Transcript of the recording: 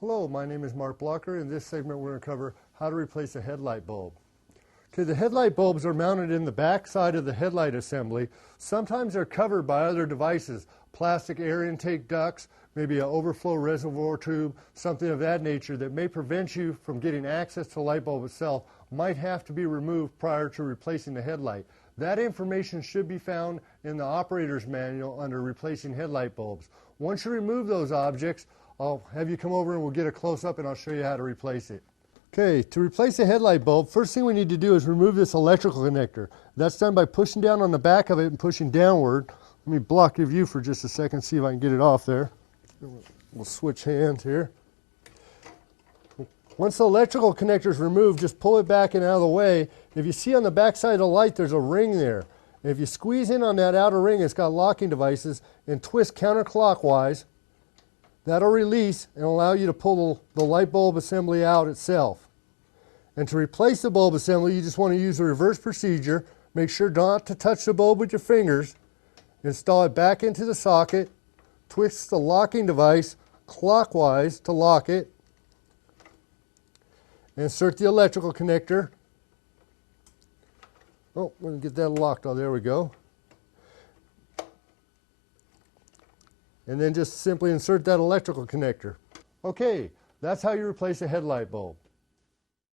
Hello, my name is Mark Blocker. In this segment we're going to cover how to replace a headlight bulb. Okay, the headlight bulbs are mounted in the back side of the headlight assembly. Sometimes they're covered by other devices, plastic air intake ducts, maybe an overflow reservoir tube, something of that nature that may prevent you from getting access to the light bulb itself might have to be removed prior to replacing the headlight. That information should be found in the operator's manual under replacing headlight bulbs. Once you remove those objects, I'll have you come over and we'll get a close-up and I'll show you how to replace it. Okay, to replace a headlight bulb, first thing we need to do is remove this electrical connector. That's done by pushing down on the back of it and pushing downward. Let me block your view for just a second, see if I can get it off there. We'll switch hands here. Once the electrical connector is removed, just pull it back and out of the way. If you see on the back side of the light, there's a ring there. And if you squeeze in on that outer ring, it's got locking devices, and twist counterclockwise, that'll release and allow you to pull the light bulb assembly out itself. And to replace the bulb assembly, you just want to use the reverse procedure. Make sure not to touch the bulb with your fingers. Install it back into the socket. Twist the locking device clockwise to lock it. Insert the electrical connector. Oh, let me get that locked. Oh, there we go. And then just simply insert that electrical connector. Okay, that's how you replace a headlight bulb.